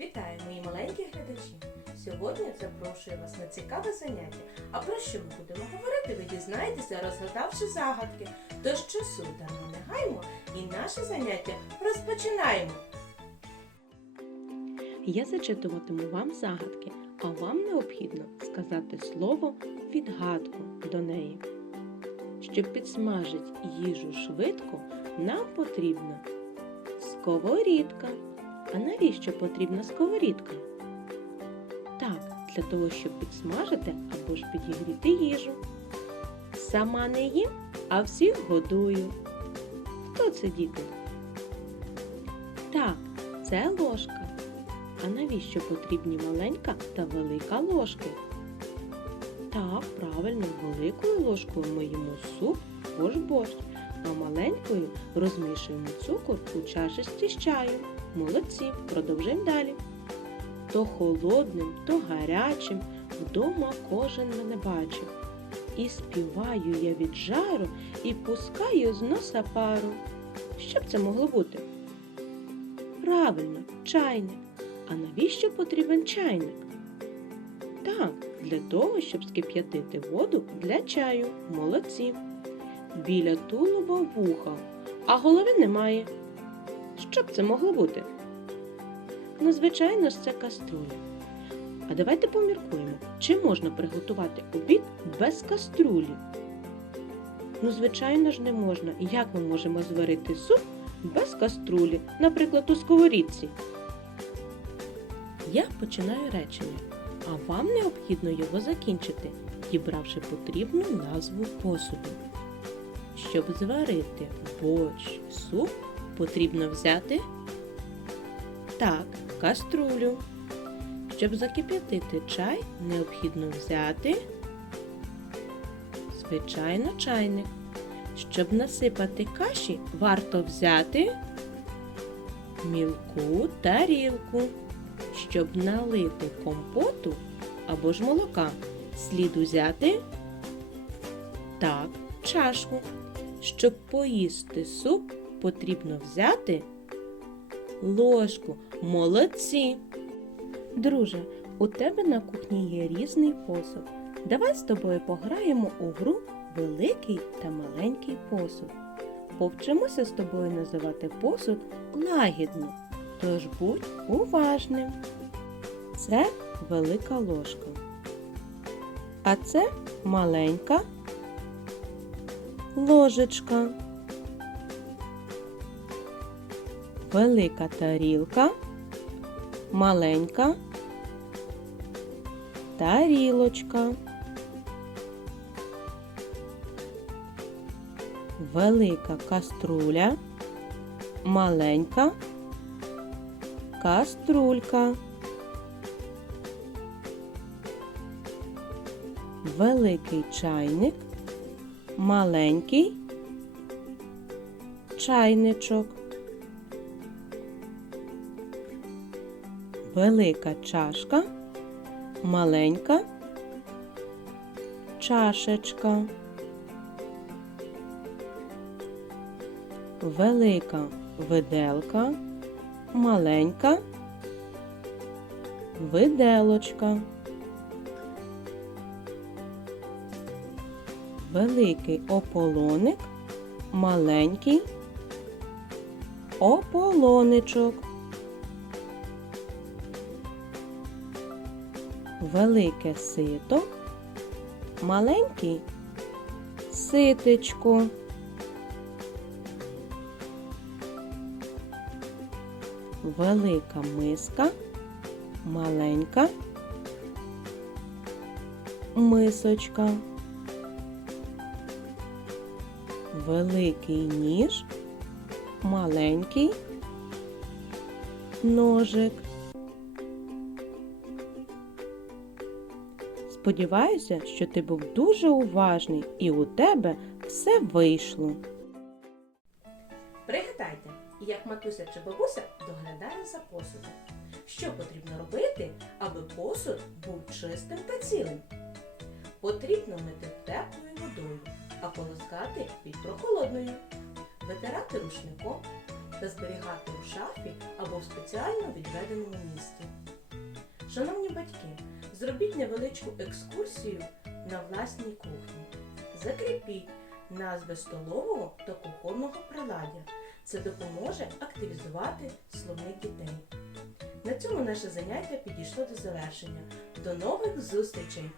Вітаю, мої маленькі глядачі! Сьогодні запрошую вас на цікаве заняття. А про що ми будемо говорити, ви дізнаєтеся, розгадавши загадки. Тож часу дарма не гаймо і наше заняття розпочинаємо. Я зачитуватиму вам загадки, а вам необхідно сказати слово відгадку до неї. Щоб підсмажити їжу швидко, нам потрібна сковорідка. А навіщо потрібна сковорідка? Так, для того, щоб підсмажити або ж підігріти їжу. Сама не їм, а всіх годую. Хто це діти? Так, це ложка. А навіщо потрібні маленька та велика ложки? Так, правильно, великою ложкою ми суп або ж борщ, а маленькою розмішуємо цукор у чашечці з чаю. Молодці, продовжуємо далі. То холодним, то гарячим вдома кожен мене бачив. І співаю я від жару, і пускаю з носа пару. Що б це могло бути? Правильно, чайник. А навіщо потрібен чайник? Так, для того, щоб скип'ятити воду для чаю. Молодці. Біля тулуба вуха, а голови немає. Б це могло бути? Ну, звичайно ж, це каструля. А давайте поміркуємо, чи можна приготувати обід без каструлі? Ну, звичайно ж, не можна. Як ми можемо зварити суп без каструлі, наприклад, у сковорідці? Я починаю речення, а вам необхідно його закінчити, дібравши потрібну назву посуду. Щоб зварити борщ, суп, потрібно взяти так, каструлю. Щоб закип'ятити чай, необхідно взяти звичайно чайник. Щоб насипати каші, варто взяти мілку тарілку. Щоб налити компоту або ж молока, слід узяти так, чашку. Щоб поїсти суп, потрібно взяти ложку. Молодці. Друже, у тебе на кухні є різний посуд. Давай з тобою пограємо у гру великий та маленький посуд. Повчимося з тобою називати посуд лагідно. Тож будь уважним. Це велика ложка. А це маленька ложечка. Велика тарілка, маленька тарілочка. Велика каструля, маленька каструлька. Великий чайник, маленький чайничок. Велика чашка, маленька чашечка. Велика виделка, маленька виделочка. Великий ополоник, маленький ополоничок. Велике сито, маленький ситечко. Велика миска, маленька мисочка. Великий ніж, маленький ножик. Сподіваюся, що ти був дуже уважний і у тебе все вийшло. Пригадайте, як матуся чи бабуся доглядає за посудом. Що потрібно робити, аби посуд був чистим та цілим? Потрібно мити теплою водою, а полоскати під прохолодною, витирати рушником, та зберігати у шафі або в спеціально відведеному місці. Шановні батьки, зробіть невеличку екскурсію на власній кухні. Закріпіть назви столового та кухонного приладдя. Це допоможе активізувати словник дітей. На цьому наше заняття підійшло до завершення. До нових зустрічей!